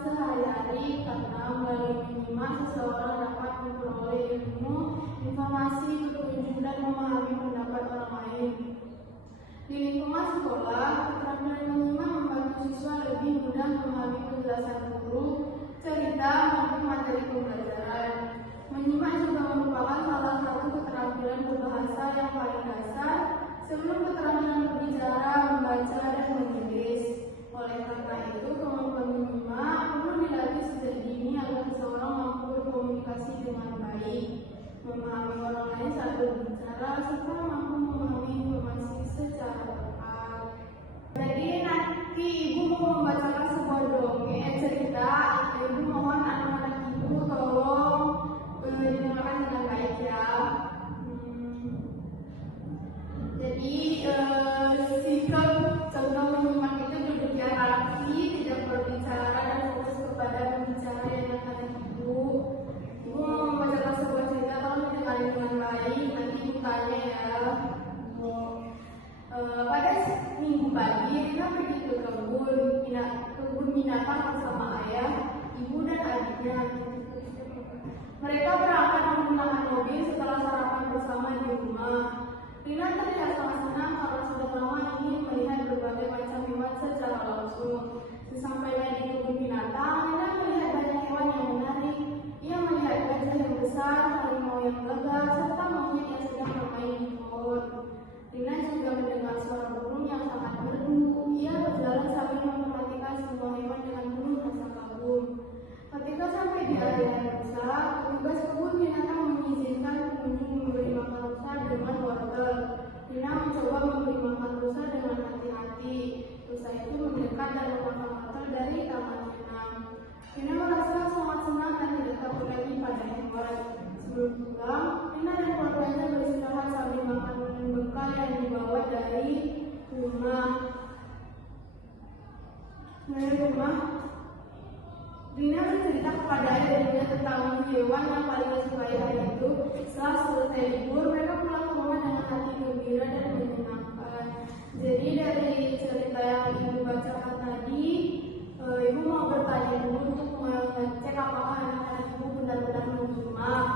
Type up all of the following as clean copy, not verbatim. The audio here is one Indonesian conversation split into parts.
sehari-hari karena melalui menyimak seseorang dapat memperoleh ilmu, informasi, petunjuk, dan memahami pendapat orang lain. Di lingkungan sekolah, keterampilan menyimak membantu siswa lebih mudah memahami penjelasan guru, cerita, maupun materi pembelajaran. Menyimak juga merupakan salah satu keterampilan berbahasa yang paling dasar sebelum keterampilan berbicara, membaca, dan menulis. Oleh karena itu, kemampuan menyimak perlu dilatih sejak dini agar seseorang mampu berkomunikasi dengan baik, memahami orang lain saat berbicara, serta mampu memahami informasi secara tepat. Jadi nanti Ibu mau membacakan sebuah dongeng cerita. Ibu mohon anak-anak Ibu tolong didengarkan dengan baik ya. Jadi sikap contoh menyimak itu duduk di rapi, tidak berbicara dan fokus kepada pembicara yang akan Ibu. Ibu mau membacakan sebuah cerita, tolong didengarkan dengan baik. Nanti Ibu tanya ya. Pada minggu pagi, Rina pergi ke kebun binatang bersama ayah, ibu, dan adiknya. Mereka berangkat menggunakan mobil setelah sarapan bersama di rumah. Rina terlihat sangat senang karena sudah lama ingin melihat berbagai macam hewan secara langsung. Sesampainya di kebun binatang, Rina melihat banyak hewan yang menarik. Ia melihat gajah yang besar, harimau yang gagah, serta monyet yang sedang bermain di pohon. Rina juga mendengar suara burung yang sangat merdu. Ia berjalan sambil memperhatikan semua hewan dengan penuh rasa kagum. Ketika sampai di area rusa, petugas kebun binatang mengizinkan pengunjung memberi makan rusa dengan wortel. Rina mencoba memberi makan rusa dengan hati-hati. Rusa itu mendekat dan memakan wortel dari tangan Rina. Rina merasa sangat senang dan tidak takut lagi pada hewan. Sebelum pulang, Rina dan keluarganya beristirahat sambil makan bekal yang dibawa dari rumah. Rina bercerita kepada ayahnya tentang hewan yang paling disukai hari itu. Setelah selesai libur, mereka pulang ke rumah dengan hati gembira dan menyenangkan. Jadi dari cerita yang Ibu bacakan tadi, Ibu mau bertanya dulu untuk mengecek apakah anak-anak Ibu benar-benar menyimak.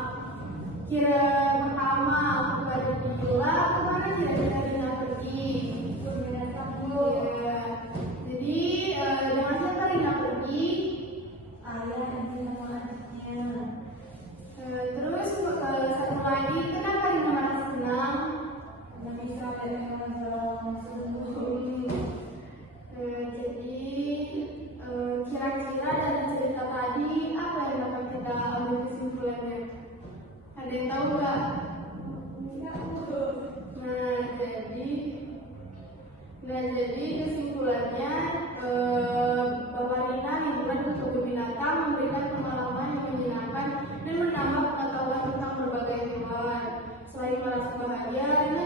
Kira pertama, aku ada di villa, kemana kira-kira Rina pergi? Ya. Jadi dengan siapa Rina pergi? Ayah dan teman-temannya. Terus satu lagi, kenapa Rina merasa senang? Karena bisa jalan-jalan seluruh. Jadi kira-kira dari cerita tadi apa yang dapat kita ambil kesimpulannya? Ada yang tahu nggak? Jadi kesimpulannya bahwa Rina liburan ke kebun binatang memberikan pengalaman yang menyenangkan dan menambah pengetahuan tentang berbagai hewan. Selain merasa bahagia, Rina